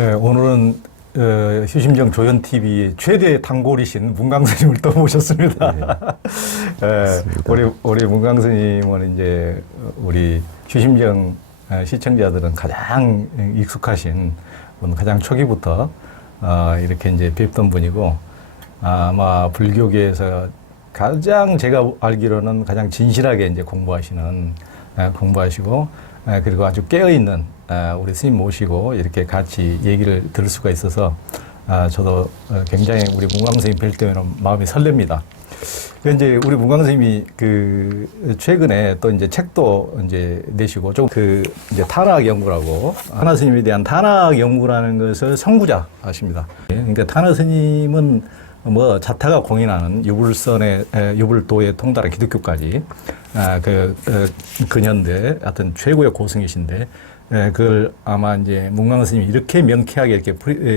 네, 오늘은 휴심정 조연 TV 최대 단골이신 문강 스님을 또 모셨습니다. 네, 우리 문강 스님은 이제 우리 휴심정 시청자들은 가장 익숙하신 분, 가장 초기부터 이렇게 이제 뵙던 분이고, 아마 불교계에서 가장 제가 알기로는 가장 진실하게 이제 공부하시고 그리고 아주 깨어있는 우리 스님 모시고 이렇게 같이 얘기를 들을 수가 있어서 저도 굉장히 우리 문광 스님 뵐 때는 마음이 설렙니다. 이제 우리 문광 스님이 그 최근에 또 이제 책도 이제 내시고 좀 그 이제 탄학 연구라고 탄하 스님에 대한 탄학 연구라는 것을 선구자 하십니다. 그러니까 탄하 스님은 뭐 자타가 공인하는 유불도에 통달한 기독교까지 근현대 하여튼 최고의 고승이신데 그걸 아마 이제 문광 스님이 이렇게 명쾌하게 이렇게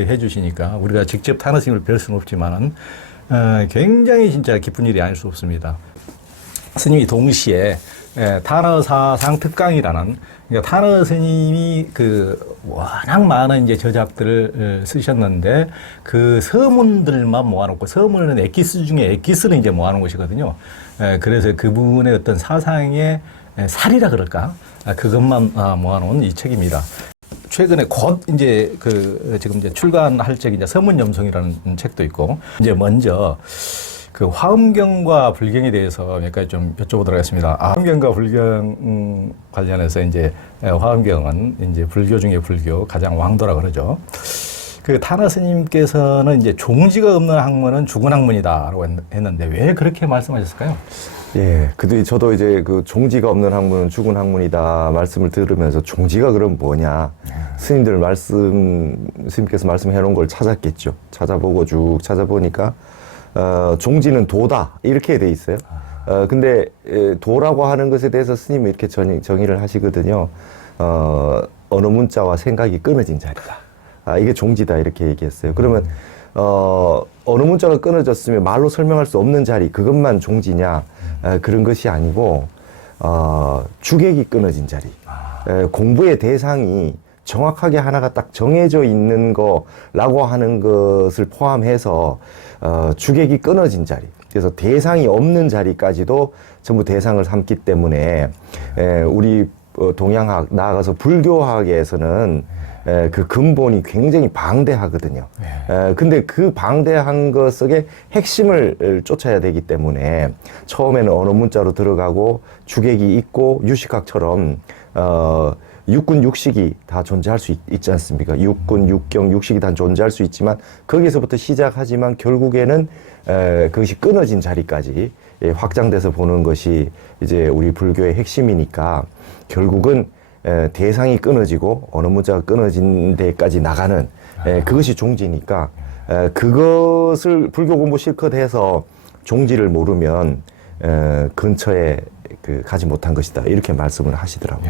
해주시니까 우리가 직접 탄하 스님을 뵐 수는 없지만은 굉장히 진짜 기쁜 일이 아닐 수 없습니다. 스님이 동시에 탄하 사상 특강이라는, 그러니까 탄하 스님이 그 워낙 많은 이제 저작들을 쓰셨는데 그 서문들만 모아놓고, 서문은 엑기스 중에 엑기스를 이제 모아놓은 것이거든요. 그래서 그분의 어떤 사상의 살이라 그럴까? 그것만 모아놓은 이 책입니다. 최근에 곧 이제 지금 이제 출간할 책 이제 서문염송이라는 책도 있고, 이제 먼저 그 화엄경과 불경에 대해서 몇 가지 좀 여쭤보도록 하겠습니다. 화엄경과 불경 관련해서 이제 화엄경은 이제 불교 중에 불교 가장 왕도라 그러죠. 그 탄하 스님께서는 이제 종지가 없는 학문은 죽은 학문이다라고 했는데 왜 그렇게 말씀하셨을까요? 예, 저도 이제 그 종지가 없는 학문은 죽은 학문이다 말씀을 들으면서 종지가 그럼 뭐냐? 스님께서 말씀해 놓은 걸 찾았겠죠. 찾아보고 쭉 찾아보니까 종지는 도다 이렇게 돼 있어요. 근데 도라고 하는 것에 대해서 스님이 이렇게 정의를 하시거든요. 어느 문자와 생각이 끊어진 자리다. 이게 종지다 이렇게 얘기했어요. 그러면 어느 문자가 끊어졌으면 말로 설명할 수 없는 자리, 그것만 종지냐? 그런 것이 아니고 주객이 끊어진 자리, 공부의 대상이 정확하게 하나가 딱 정해져 있는 거라고 하는 것을 포함해서 주객이 끊어진 자리, 그래서 대상이 없는 자리까지도 전부 대상을 삼기 때문에 우리 동양학, 나아가서 불교학에서는 그 근본이 굉장히 방대하거든요. 근데 그 방대한 것 속에 핵심을 쫓아야 되기 때문에 처음에는 언어 문자로 들어가고 주객이 있고 유식학처럼 육군 육식이 다 존재할 수 있지 않습니까? 육군, 육경, 육식이 다 존재할 수 있지만 거기서부터 시작하지만 결국에는 그것이 끊어진 자리까지 확장돼서 보는 것이 이제 우리 불교의 핵심이니까 결국은 대상이 끊어지고 언어 문자가 끊어진 데까지 나가는 그것이 종지니까 그것을 불교 공부 실컷 해서 종지를 모르면 근처에 가지 못한 것이다 이렇게 말씀을 하시더라고요.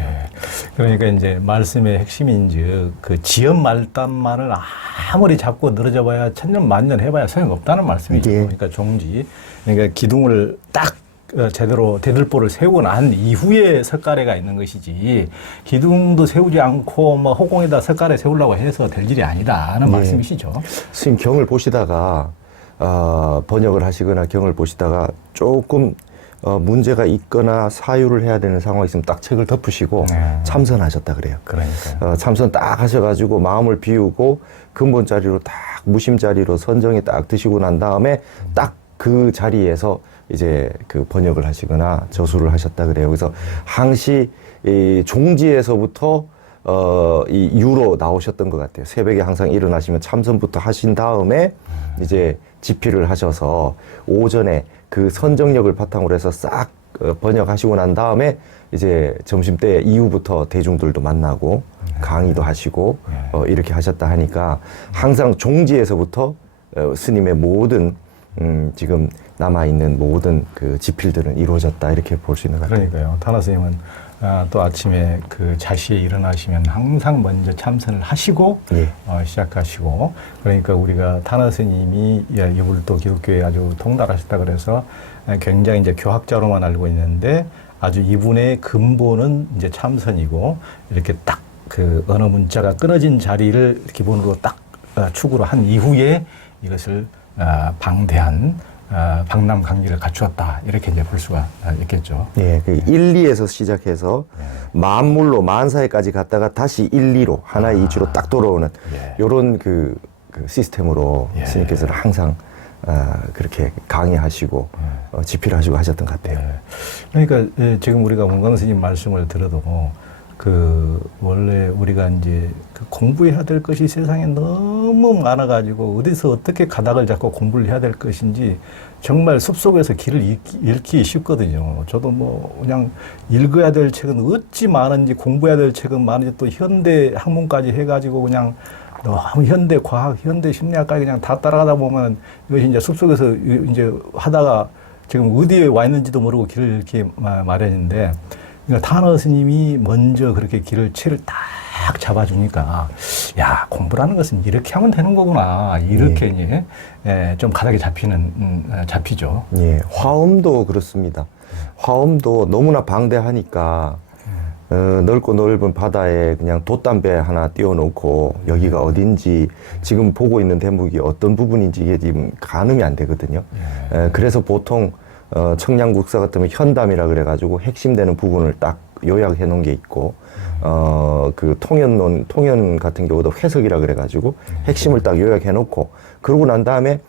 그러니까 이제 말씀의 핵심인즉 그 지연 말단만을 아무리 잡고 늘어져봐야 천년 만년 해봐야 소용없다는 말씀이죠. 그러니까 종지, 그러니까 기둥을 딱 제대로 대들보를 세우고 난 이후에 석가래가 있는 것이지, 기둥도 세우지 않고 뭐 허공에다 석가래 세우려고 해서 될 일이 아니다는 말씀이시죠. 스님 경을 보시다가 번역을 하시거나 경을 보시다가 조금 문제가 있거나 사유를 해야 되는 상황이 있으면 딱 책을 덮으시고 참선하셨다 그래요. 그러니까 참선 딱 하셔가지고 마음을 비우고 근본 자리로 딱 무심 자리로 선정에 딱 드시고 난 다음에 딱 그 자리에서 이제 그 번역을 하시거나 저수를 하셨다 그래요. 그래서 항시 이 종지에서부터 이 유로 나오셨던 것 같아요. 새벽에 항상 일어나시면 참선부터 하신 다음에 이제 집필을 하셔서 오전에 그 선정력을 바탕으로 해서 싹 번역하시고 난 다음에 이제 점심때 이후부터 대중들도 만나고 강의도 하시고 이렇게 하셨다 하니까 항상 종지에서부터 스님의 모든 지금 남아있는 모든 그 지필들은 이루어졌다 이렇게 볼 수 있는 것 같아요. 그러니까요. 탄하 스님은 또 아침에 그 자시에 일어나시면 항상 먼저 참선을 하시고 시작하시고, 그러니까 우리가 탄하 스님이 유불도 기독교에 아주 통달하셨다 그래서 굉장히 이제 교학자로만 알고 있는데 아주 이분의 근본은 이제 참선이고, 이렇게 딱 그 언어 문자가 끊어진 자리를 기본으로 딱 축으로 한 이후에 이것을 방대한 방남 강기를 갖추었다. 이렇게 이제 볼 수가 있겠죠. 예, 그 1, 2에서 시작해서 만물로 만사에까지 갔다가 다시 1, 2로 하나의 이치로 딱 돌아오는 요런 그 시스템으로 스님께서는 항상 그렇게 강의하시고 집필하시고 하셨던 것 같아요. 그러니까 지금 우리가 문광 스님 말씀을 들어도 원래 우리가 이제 그 공부해야 될 것이 세상에 너무 많아가지고 어디서 어떻게 가닥을 잡고 공부를 해야 될 것인지 정말 숲속에서 길을 잃기 쉽거든요. 저도 뭐 그냥 읽어야 될 책은 어찌 많은지 공부해야 될 책은 많은지 또 현대 학문까지 해가지고 그냥 너무 현대 과학, 현대 심리학까지 그냥 다 따라가다 보면 이것이 이제 숲속에서 이제 하다가 지금 어디에 와 있는지도 모르고 길을 이렇게 마련인데 그러니까 타너 스님이 먼저 그렇게 채를 딱 잡아주니까 야 공부라는 것은 이렇게 하면 되는 거구나 이렇게 좀 가닥이 잡히죠. 예, 화엄도 그렇습니다. 화엄도 너무나 방대하니까 넓고 넓은 바다에 그냥 돛담배 하나 띄워놓고 여기가 어딘지 지금 보고 있는 대목이 어떤 부분인지 이게 지금 가늠이 안 되거든요. 그래서 보통 청량국사 같으면 현담이라 그래가지고 핵심되는 부분을 딱 요약해 놓은 게 있고 그 통연 같은 경우도 회석이라 그래가지고 핵심을 딱 요약해 놓고 그러고 난 다음에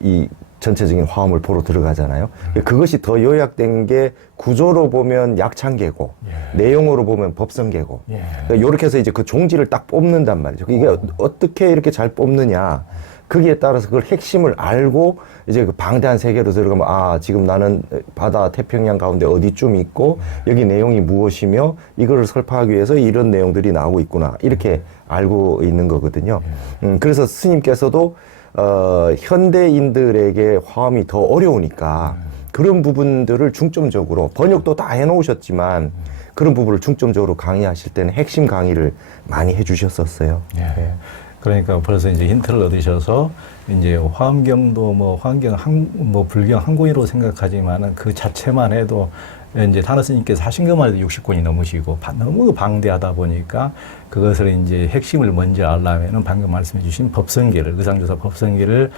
이 전체적인 화엄을 보러 들어가잖아요. 그것이 더 요약된 게 구조로 보면 약창계고 내용으로 보면 법성계고 그러니까 이렇게 해서 이제 그 종지를 딱 뽑는단 말이죠. 이게 어떻게 이렇게 잘 뽑느냐 거기에 따라서 그걸 핵심을 알고 이제 그 방대한 세계로 들어가면 지금 나는 바다 태평양 가운데 어디쯤 있고 여기 내용이 무엇이며 이거를 설파하기 위해서 이런 내용들이 나오고 있구나 이렇게 알고 있는 거거든요. 그래서 스님께서도 현대인들에게 화엄이 더 어려우니까 그런 부분들을 중점적으로 번역도 다 해놓으셨지만 그런 부분을 중점적으로 강의하실 때는 핵심 강의를 많이 해주셨었어요. 그러니까 벌써 이제 힌트를 얻으셔서 이제 화엄경도 불경 한 권이라고 생각하지만은 그 자체만 해도 이제 타너 스님께서 하신 것만 해도 60권이 넘으시고 너무 방대하다 보니까 그것을 이제 핵심을 먼저 알려면은 방금 말씀해 주신 법성계를 의상조사 법성계를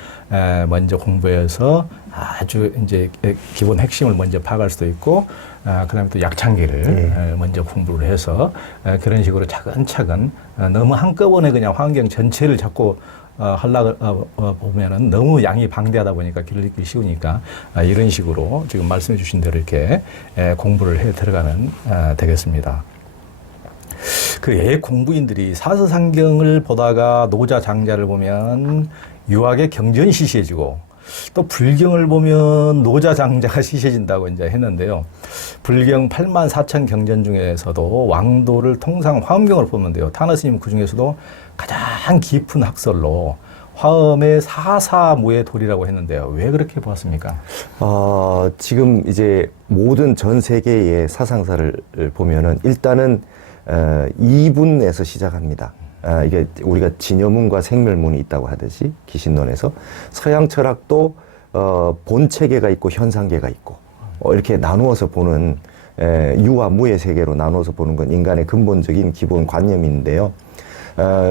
먼저 공부해서 아주 이제 기본 핵심을 먼저 파악할 수도 있고 그다음에 또 약창계를 먼저 공부를 해서 그런 식으로 차근차근 너무 한꺼번에 그냥 화엄경 전체를 잡고 하려고 보면은 너무 양이 방대하다 보니까 길을 잃기 쉬우니까 이런 식으로 지금 말씀해 주신 대로 이렇게 공부를 해 들어가면 되겠습니다. 그 공부인들이 사서상경을 보다가 노자 장자를 보면 유학의 경전이 시시해지고 또 불경을 보면 노자 장자가 시시해진다고 이제 했는데요. 불경 84,000 경전 중에서도 왕도를 통상 화엄경을 보는데요. 타너 스님 그 중에서도 가장 깊은 학설로 화엄의 사사무의 도리라고 했는데요. 왜 그렇게 보았습니까? 지금 이제 모든 전 세계의 사상사를 보면은 일단은 이분에서 시작합니다. 이게 우리가 진여문과 생멸문이 있다고 하듯이 기신론에서 서양 철학도 본체계가 있고 현상계가 있고 이렇게 나누어서 보는 유와 무의 세계로 나누어서 보는 건 인간의 근본적인 기본 관념인데요.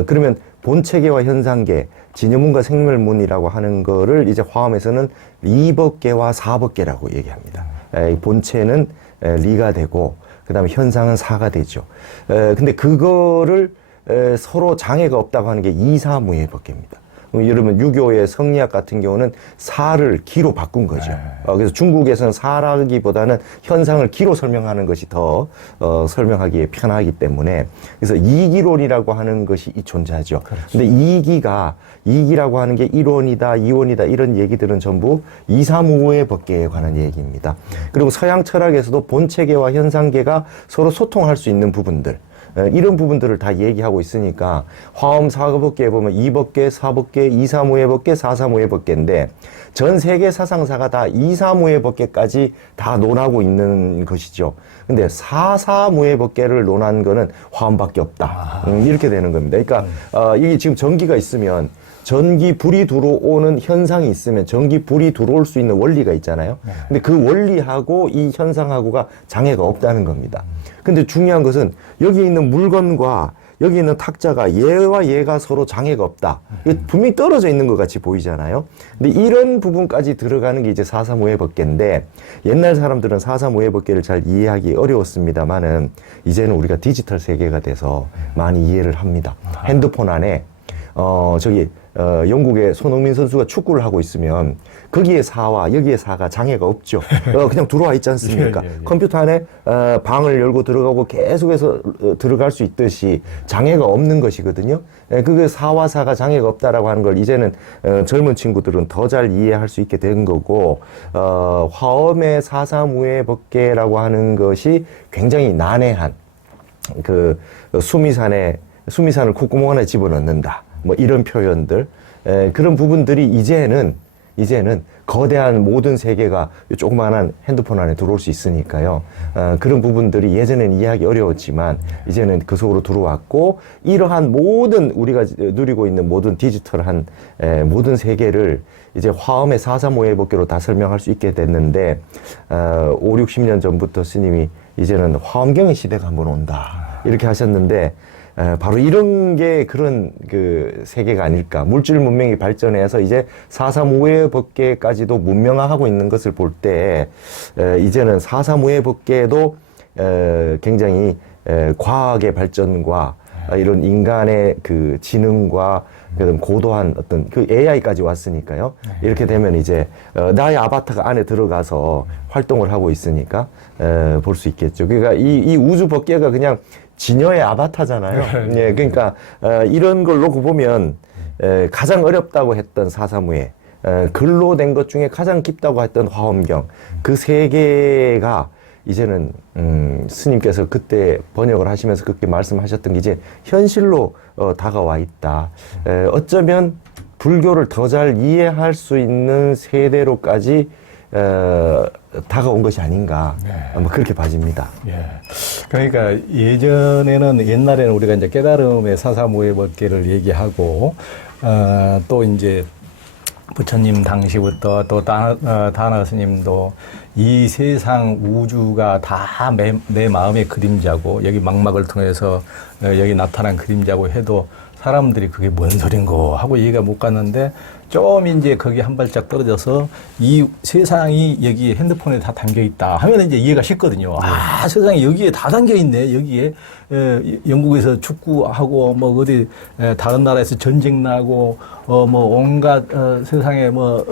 그러면 본체계와 현상계, 진여문과 생멸문이라고 하는 거를 이제 화엄에서는 리법계와 사법계라고 얘기합니다. 본체는 리가 되고 그 다음에 현상은 사가 되죠. 근데 그거를 서로 장애가 없다고 하는 게 이사무의 법계입니다. 여러분 유교의 성리학 같은 경우는 사를 기로 바꾼 거죠. 그래서 중국에서는 사라기보다는 현상을 기로 설명하는 것이 더 설명하기에 편하기 때문에 그래서 이기론이라고 하는 것이 존재하죠. 근데 이기라고 하는 게 일원이다, 이원이다 이런 얘기들은 전부 이사무의 법계에 관한 얘기입니다. 그리고 서양 철학에서도 본체계와 현상계가 서로 소통할 수 있는 부분들 이런 부분들을 다 얘기하고 있으니까 화엄 사법계에 보면 이법계, 사법계, 이사무의 법계, 사사무의 법계인데 전 세계 사상사가 다 이사무의 법계까지 다 논하고 있는 것이죠. 근데 사사무의 법계를 논한 거는 화엄밖에 없다. 이렇게 되는 겁니다. 그러니까 이게 지금 전기가 있으면 전기 불이 들어오는 현상이 있으면 전기 불이 들어올 수 있는 원리가 있잖아요. 근데 그 원리하고 이 현상하고가 장애가 없다는 겁니다. 근데 중요한 것은 여기 있는 물건과 여기 있는 탁자가 얘와 얘가 서로 장애가 없다. 이게 분명히 떨어져 있는 것 같이 보이잖아요. 근데 이런 부분까지 들어가는 게 이제 435의 법계인데, 옛날 사람들은 435의 법계를 잘 이해하기 어려웠습니다만은 이제는 우리가 디지털 세계가 돼서 많이 이해를 합니다. 핸드폰 안에 영국의 손흥민 선수가 축구를 하고 있으면 거기에 4와 여기에 4가 장애가 없죠. 그냥 들어와 있지 않습니까? 예. 컴퓨터 안에 방을 열고 들어가고 계속해서 들어갈 수 있듯이 장애가 없는 것이거든요. 그게 4와 4가 장애가 없다라고 하는 걸 이제는 젊은 친구들은 더 잘 이해할 수 있게 된 거고, 화엄의 435의 법계라고 하는 것이 굉장히 난해한 그 수미산을 콧구멍 안에 집어넣는다. 뭐 이런 표현들, 그런 부분들이 이제는 거대한 모든 세계가 조그마한 핸드폰 안에 들어올 수 있으니까요. 그런 부분들이 예전에는 이해하기 어려웠지만 이제는 그 속으로 들어왔고, 이러한 모든 우리가 누리고 있는 모든 디지털한 모든 세계를 이제 화엄의 435의 법계로 다 설명할 수 있게 됐는데, 5, 60년 전부터 스님이 이제는 화엄경의 시대가 한번 온다 이렇게 하셨는데, 바로 이런 게 그런 그 세계가 아닐까. 물질 문명이 발전해서 이제 435의 법계까지도 문명화하고 있는 것을 볼 때, 이제는 435의 법계도 굉장히 과학의 발전과 이런 인간의 그 지능과 그런 고도한 어떤 그 AI까지 왔으니까요. 이렇게 되면 이제 나의 아바타가 안에 들어가서 활동을 하고 있으니까 볼 수 있겠죠. 그러니까 이 우주 법계가 그냥 진여의 아바타잖아요. 예, 그러니까 이런 걸 놓고 보면 가장 어렵다고 했던 435회, 글로 된 것 중에 가장 깊다고 했던 화엄경, 그 세 개가 이제는 스님께서 그때 번역을 하시면서 그렇게 말씀하셨던 게 이제 현실로 다가와 있다. 어쩌면 불교를 더 잘 이해할 수 있는 세대로까지 다가온 것이 아닌가, 뭐 그렇게 봐집니다. 예. 그러니까 옛날에는 우리가 이제 깨달음의 435의 법계를 얘기하고, 또 이제 부처님 당시부터 또 다나 스님도 이 세상 우주가 다 내 마음의 그림자고, 여기 망막을 통해서 여기 나타난 그림자고 해도 사람들이 그게 뭔 소린고 하고 이해가 못 갔는데, 좀 이제 거기 한 발짝 떨어져서 이 세상이 여기 핸드폰에 다 담겨 있다 하면 이제 이해가 쉽거든요. 아, 세상이 여기에 다 담겨 있네. 여기에 영국에서 축구하고 뭐 어디 다른 나라에서 전쟁 나고 뭐 온갖 세상에 뭐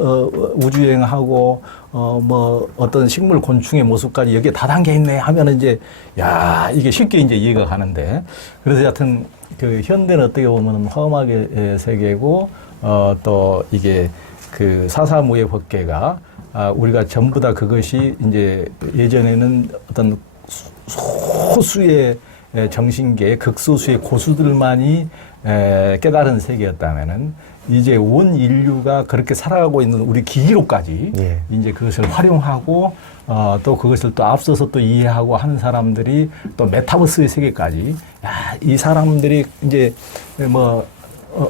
우주여행하고 뭐 어떤 식물 곤충의 모습까지 여기에 다 담겨 있네 하면 이제 야, 이게 쉽게 이제 이해가 가는데, 그래서 여하튼 그 현대는 어떻게 보면 화엄학의 세계고, 또 이게 그 435의 법계가 우리가 전부 다 그것이 이제 예전에는 어떤 소수의 정신계, 극소수의 고수들만이 깨달은 세계였다면은 이제 온 인류가 그렇게 살아가고 있는 우리 기기로까지 이제 그것을 활용하고 또 그것을 또 앞서서 또 이해하고 하는 사람들이 또 메타버스의 세계까지, 야, 이 사람들이 이제 뭐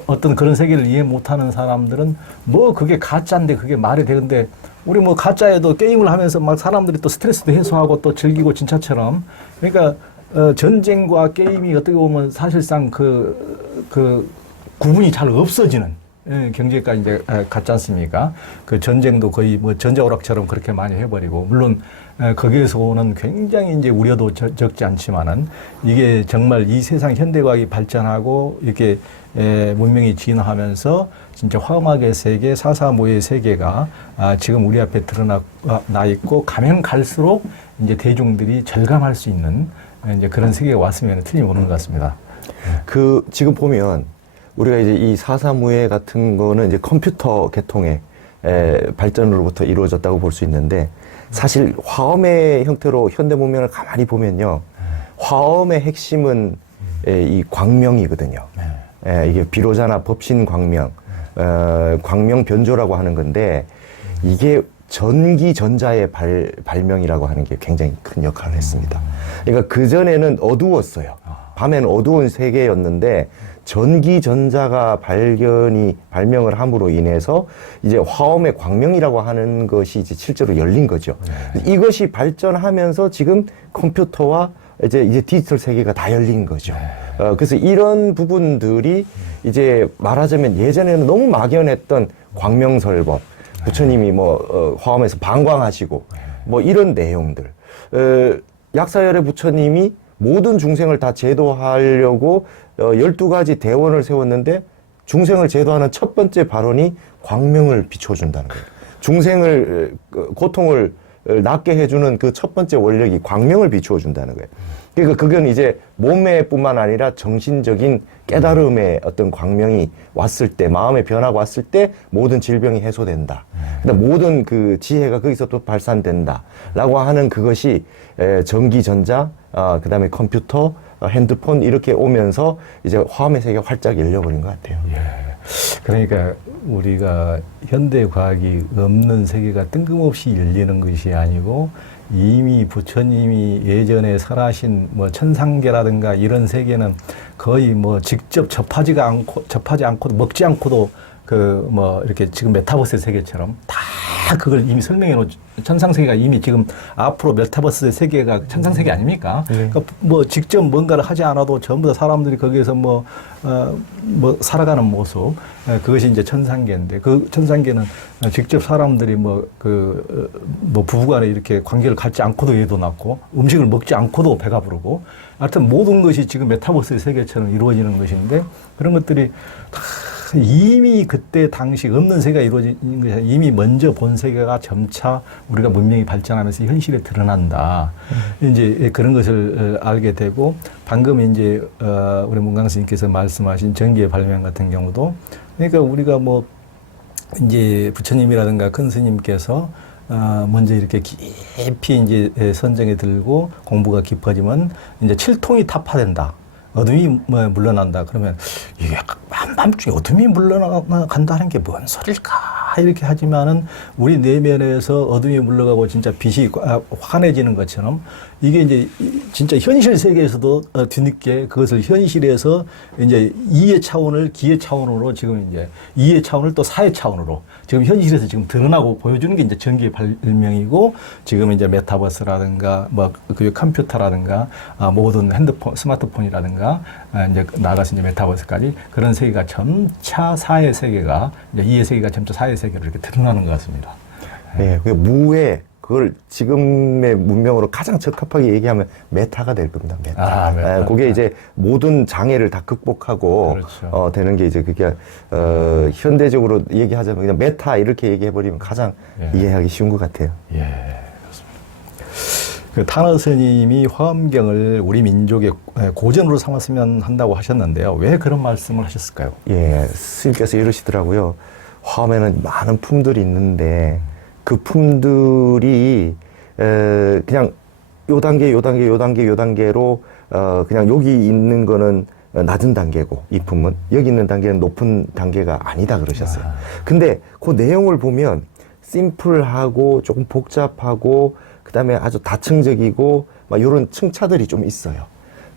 어떤 그런 세계를 이해 못하는 사람들은 뭐 그게 가짜인데 그게 말이 되는데, 우리 뭐 가짜에도 게임을 하면서 막 사람들이 또 스트레스도 해소하고 또 즐기고 진짜처럼, 그러니까 전쟁과 게임이 어떻게 보면 사실상 그 구분이 잘 없어지는 경제가 이제 같지 않습니까? 그 전쟁도 거의 뭐 전자오락처럼 그렇게 많이 해버리고, 물론 거기에서 오는 굉장히 이제 우려도 적지 않지만은 이게 정말 이 세상 현대과학이 발전하고 이렇게 문명이 진화하면서 진짜 화엄학의 세계, 435의 세계가 지금 우리 앞에 드러나 있고, 가면 갈수록 이제 대중들이 절감할 수 있는 이제 그런 세계가 왔으면 틀림없는 것 같습니다. 지금 보면 우리가 이제 이 435회 같은 거는 이제 컴퓨터 계통의 발전으로부터 이루어졌다고 볼 수 있는데, 사실 화엄의 형태로 현대 문명을 가만히 보면요, 화엄의 핵심은 이 광명이거든요. 이게 비로자나 법신 광명, 광명 변조라고 하는 건데, 이게 전기 전자의 발명이라고 하는 게 굉장히 큰 역할을 했습니다. 그러니까 그전에는 어두웠어요. 밤에는 어두운 세계였는데 전기전자가 발명을 함으로 인해서 이제 화엄의 광명이라고 하는 것이 이제 실제로 열린 거죠. 이것이 발전하면서 지금 컴퓨터와 이제 디지털 세계가 다 열린 거죠. 그래서 이런 부분들이 이제 말하자면 예전에는 너무 막연했던 광명설법, 부처님이 화엄에서 방광하시고 뭐 이런 내용들, 약사열의 부처님이 모든 중생을 다 제도하려고 12가지 대원을 세웠는데 중생을 제도하는 첫 번째 발언이 광명을 비춰준다는 거예요. 중생을 고통을 낫게 해주는 그 첫 번째 원력이 광명을 비추어준다는 거예요. 그러니까 그건 이제 몸에뿐만 아니라 정신적인 깨달음의 어떤 광명이 왔을 때, 마음의 변화가 왔을 때 모든 질병이 해소된다. 그다음 모든 그 지혜가 거기서 또 발산된다라고 하는 그것이 전기, 전자, 그다음에 컴퓨터, 핸드폰 이렇게 오면서 이제 화엄의 세계가 활짝 열려버린 것 같아요. 예. 그러니까 우리가 현대 과학이 없는 세계가 뜬금없이 열리는 것이 아니고 이미 부처님이 예전에 설하신 뭐 천상계라든가 이런 세계는 거의 뭐 직접 접하지 않고도 먹지 않고도 그 뭐 이렇게 지금 메타버스 세계처럼 다 그걸 이미 설명해 놓은 천상세계가 이미 지금 앞으로 메타버스 세계가 천상세계 아닙니까? 그러니까 뭐 직접 뭔가를 하지 않아도 전부 다 사람들이 거기에서 뭐 살아가는 모습, 그것이 이제 천상계인데 그 천상계는 직접 사람들이 뭐 부부간에 이렇게 관계를 갖지 않고도 애도 낳고 음식을 먹지 않고도 배가 부르고 하여튼 모든 것이 지금 메타버스 세계처럼 이루어지는 것인데 그런 것들이 다 이미 그때 당시 없는 세계가 이루어진 것이 이미 먼저 본 세계가 점차 우리가 문명이 발전하면서 현실에 드러난다. 이제 그런 것을 알게 되고 방금 이제 우리 문광 스님께서 말씀하신 전기의 발명 같은 경우도 그러니까 우리가 뭐 이제 부처님이라든가 큰 스님께서 먼저 이렇게 깊이 이제 선정에 들고 공부가 깊어지면 이제 칠통이 타파된다. 어둠이 물러난다. 그러면 이게 한밤중에 어둠이 물러간다는 게 뭔 소릴까? 이렇게 하지만은 우리 내면에서 어둠이 물러가고 진짜 빛이 환해지는 것처럼 이게 이제 진짜 현실 세계에서도 뒤늦게 그것을 현실에서 이제 이해 차원을 기해 차원으로 지금 이제 이해 차원을 또 사회 차원으로 지금 현실에서 지금 드러나고 보여주는 게 이제 전기의 발명이고 지금 이제 메타버스라든가 그 컴퓨터라든가 모든 핸드폰, 스마트폰이라든가 이제 나아가서 이제 메타버스까지 그런 세계가 점차 사회 세계가 이제 이해 세계가 점차 사회 세계로 이렇게 드러나는 것 같습니다. 네, 그 무에 그걸 지금의 문명으로 가장 적합하게 얘기하면 메타가 될 겁니다. 메타. 메타. 그게 이제 모든 장애를 다 극복하고 그렇죠. 되는 게 이제 그게 현대적으로 얘기하자면 그냥 메타 이렇게 얘기해버리면 가장 이해하기 쉬운 것 같아요. 예, 그렇습니다. 그 타너 스님이 화엄경을 우리 민족의 고전으로 삼았으면 한다고 하셨는데요. 왜 그런 말씀을 하셨을까요? 예, 스님께서 이러시더라고요. 화엄에는 많은 품들이 있는데 그 품들이 그냥 요 단계로 그냥 여기 있는 거는 낮은 단계고 이 품은 여기 있는 단계는 높은 단계가 아니다 그러셨어요. 근데 그 내용을 보면 심플하고 조금 복잡하고 그다음에 아주 다층적이고 막 이런 층차들이 좀 있어요.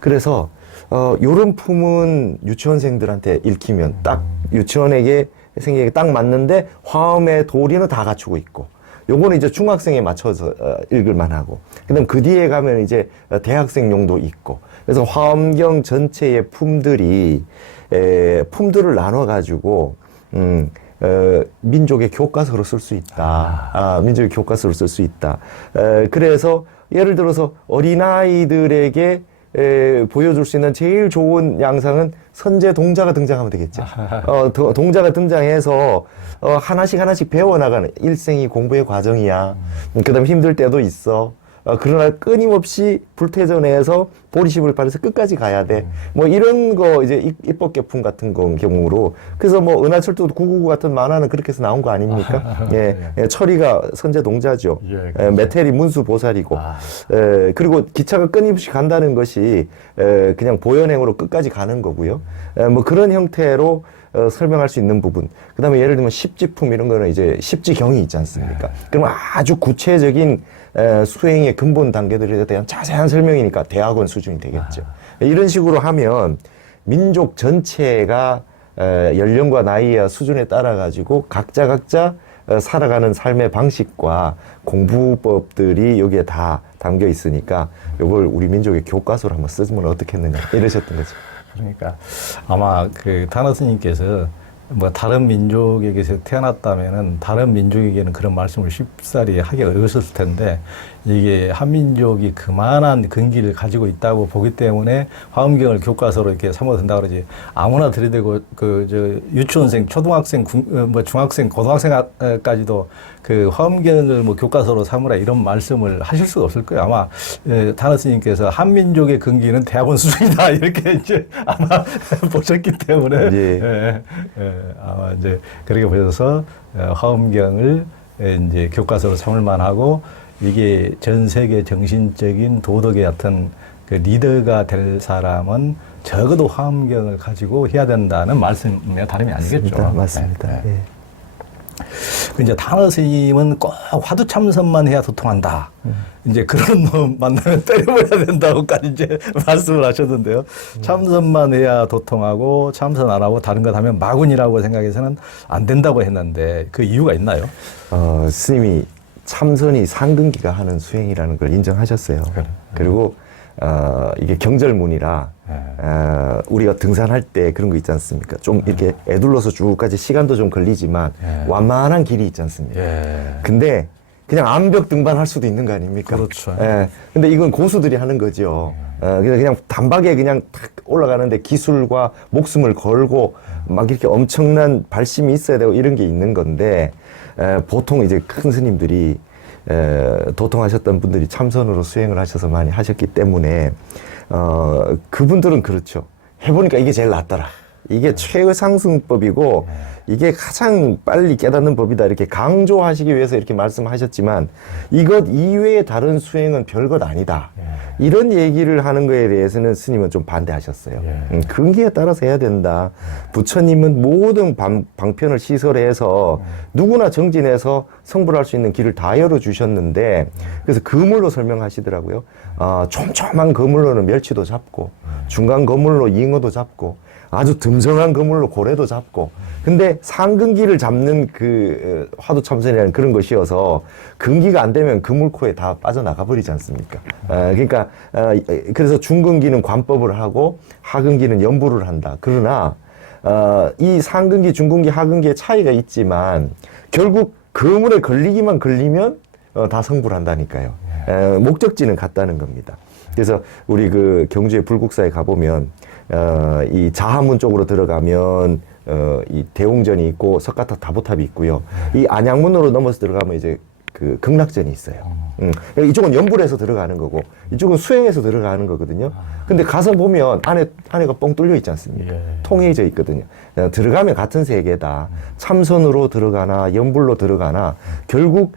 그래서 요런 품은 유치원생들한테 읽히면 딱 유치원에게 생에게 딱 맞는데 화엄의 도리는 다 갖추고 있고 요거는 이제 중학생에 맞춰서 읽을 만하고 그다음 그 뒤에 가면 이제 대학생용도 있고 그래서 화엄경 전체의 품들이 품들을 나눠 가지고 민족의 교과서로 쓸 수 있다. 민족의 교과서로 쓸 수 있다. 그래서 예를 들어서 어린아이들에게 보여줄 수 있는 제일 좋은 양상은 선제 동자가 등장하면 되겠죠. 동자가 등장해서 하나씩 배워나가는 일생이 공부의 과정이야. 그 다음에 힘들 때도 있어. 그러나 끊임없이 불태전에서 보리심을 발해서 끝까지 가야 돼. 뭐 이런 거 이제 입법개품 같은 경우로 그래서 뭐 은하철도 999 같은 만화는 그렇게 해서 나온 거 아닙니까? 철이가 선제 동자죠. 메텔이 문수 보살이고 그리고 기차가 끊임없이 간다는 것이 그냥 보현행으로 끝까지 가는 거고요. 뭐 그런 형태로 설명할 수 있는 부분. 그다음에 예를 들면 십지품 이런 거는 이제 십지경이 있지 않습니까? 그러면 아주 구체적인 수행의 근본 단계들에 대한 자세한 설명이니까 대학원 수준이 되겠죠. 이런 식으로 하면 민족 전체가 연령과 나이와 수준에 따라 가지고 각자 살아가는 삶의 방식과 공부법들이 여기에 다 담겨 있으니까 이걸 우리 민족의 교과서로 한번 쓰면 어떻겠느냐 이러셨던 거죠. 그러니까 아마 그 다나 스님께서 뭐 다른 민족에게서 태어났다면은 다른 민족에게는 그런 말씀을 쉽사리 하기 어려웠을 텐데 이게 한민족이 그만한 근기를 가지고 있다고 보기 때문에 화엄경을 교과서로 이렇게 삼아 든다 그러지. 아무나 들이대고 유치원생, 초등학생, 뭐 중학생, 고등학생까지도 그 화엄경을 뭐 교과서로 삼으라 이런 말씀을 하실 수가 없을 거예요. 아마 다나 스님께서 한민족의 근기는 대학원 수준이다 이렇게 이제 아마 보셨기 때문에 아마 이제 그렇게 보셔서 화엄경을 이제 교과서로 삼을 만하고 이게 전 세계 정신적인 도덕의 어떤 그 리더가 될 사람은 적어도 화엄경을 가지고 해야 된다는 말씀에 다름이 아니겠죠. 맞습니다. 네. 네. 이제 다나 스님은 꼭 화두참선만 해야 도통한다. 이제 그런 놈 만나면 때려버려야 된다고까지 이제 말씀을 하셨는데요. 참선만 해야 도통하고 참선 안 하고 다른 것 하면 마군이라고 생각해서는 안 된다고 했는데 그 이유가 있나요? 스님이 참선이 상근기가 하는 수행이라는 걸 인정하셨어요. 그리고 이게 경절문이라 우리가 등산할 때 그런 거 있지 않습니까? 좀 이렇게 애둘러서 쭉까지 시간도 좀 걸리지만 완만한 길이 있지 않습니까? 근데 그냥 암벽 등반할 수도 있는 거 아닙니까? 그렇죠. 근데 이건 고수들이 하는 거죠. 그냥 단박에 그냥 탁 올라가는데 기술과 목숨을 걸고 막 이렇게 엄청난 발심이 있어야 되고 이런 게 있는 건데 보통 이제 큰 스님들이 도통하셨던 분들이 참선으로 수행을 하셔서 많이 하셨기 때문에 그분들은 그렇죠. 해보니까 이게 제일 낫더라. 이게 최고 상승법이고 이게 가장 빨리 깨닫는 법이다. 이렇게 강조하시기 위해서 이렇게 말씀하셨지만 이것 이외의 다른 수행은 별것 아니다. 이런 얘기를 하는 거에 대해서는 스님은 좀 반대하셨어요. 근기에 따라서 해야 된다. 부처님은 모든 방편을 시설해서 누구나 정진해서 성불할 수 있는 길을 다 열어주셨는데 그래서 그물로 설명하시더라고요. 촘촘한 그물로는 멸치도 잡고 중간 그물로 잉어도 잡고 아주 듬성한 그물로 고래도 잡고 근데 상근기를 잡는 그 화두참선이라는 그런 것이어서 근기가 안 되면 그물코에 다 빠져나가 버리지 않습니까? 그러니까 그래서 중근기는 관법을 하고 하근기는 연부를 한다. 그러나 이 상근기, 중근기, 하근기의 차이가 있지만 결국 그물에 걸리기만 걸리면 다 성불한다니까요. 목적지는 같다는 겁니다. 그래서 우리 그 경주의 불국사에 가보면 이 자하문 쪽으로 들어가면 이 대웅전이 있고 석가탑 다보탑이 있고요. 이 안양문으로 넘어서 들어가면 이제 그 극락전이 있어요. 이쪽은 연불해서 들어가는 거고 이쪽은 수행해서 들어가는 거거든요. 근데 가서 보면 안에가 뻥 뚫려 있지 않습니까? 통해져 있거든요. 들어가면 같은 세계다. 참선으로 들어가나 연불로 들어가나 결국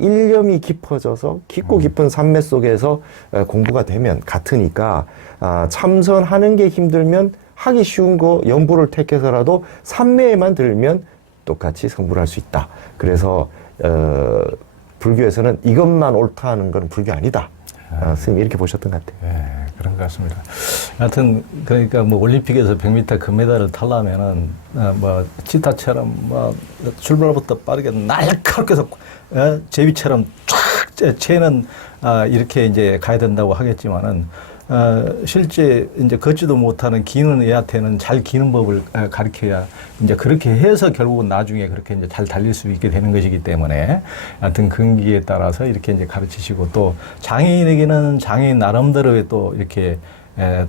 일념이 깊어져서 깊고 깊은 산매 속에서 공부가 되면 같으니까 참선하는 게 힘들면 하기 쉬운 거 연부를 택해서라도 산매에만 들면 똑같이 성불할 수 있다. 그래서 불교에서는 이것만 옳다 하는 건 불교 아니다. 스님이 이렇게 보셨던 것 같아요. 네, 그런 것 같습니다. 하여튼, 그러니까 뭐 올림픽에서 100m 금메달을 타려면은, 뭐, 치타처럼, 뭐, 출발부터 빠르게 날카롭게 해서, 제비처럼 쫙, 채는, 이렇게 이제 가야 된다고 하겠지만은, 실제 이제 걷지도 못하는 기는 애한테는 잘 기는 법을 가르쳐야 이제 그렇게 해서 결국은 나중에 그렇게 이제 잘 달릴 수 있게 되는 것이기 때문에 하여튼 근기에 따라서 이렇게 이제 가르치시고 또 장애인에게는 장애인 나름대로의 또 이렇게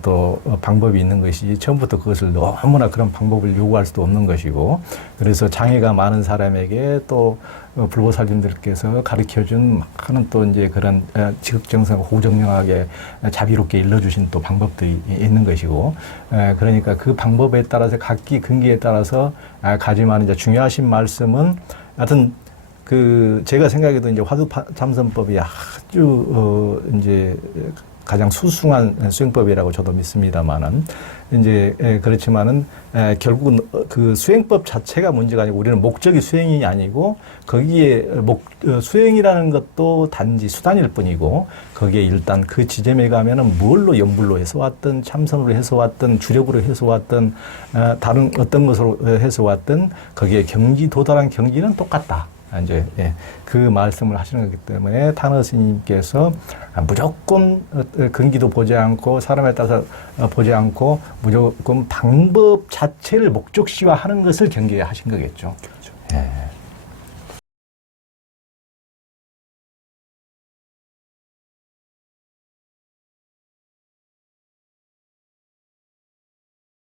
또 방법이 있는 것이 처음부터 그것을 너무나 그런 방법을 요구할 수도 없는 것이고 그래서 장애가 많은 사람에게 또 불보살님들께서 가르쳐준 하는 또 이제 그런 지극정성 호정명하게 자비롭게 일러주신 또 방법들이 있는 것이고 그러니까 그 방법에 따라서 각기 근기에 따라서 가지만 이제 중요하신 말씀은 하여튼 그 제가 생각해도 이제 화두참선법이 아주 이제 가장 수승한 수행법이라고 저도 믿습니다만은 이제 그렇지만은 결국은 그 수행법 자체가 문제가 아니고 우리는 목적이 수행이 아니고 거기에 수행이라는 것도 단지 수단일 뿐이고 거기에 일단 그 지점에 가면은 뭘로 염불로 해서 왔든 참선으로 해서 왔든 주력으로 해서 왔든 다른 어떤 것으로 해서 왔든 거기에 도달한 경지는 똑같다. 이제 그 말씀을 하시는 거기 때문에 타너 스님께서 무조건 근기도 보지 않고 사람에 따라서 보지 않고 무조건 방법 자체를 목적시화하는 것을 경계하신 거겠죠. 그렇죠.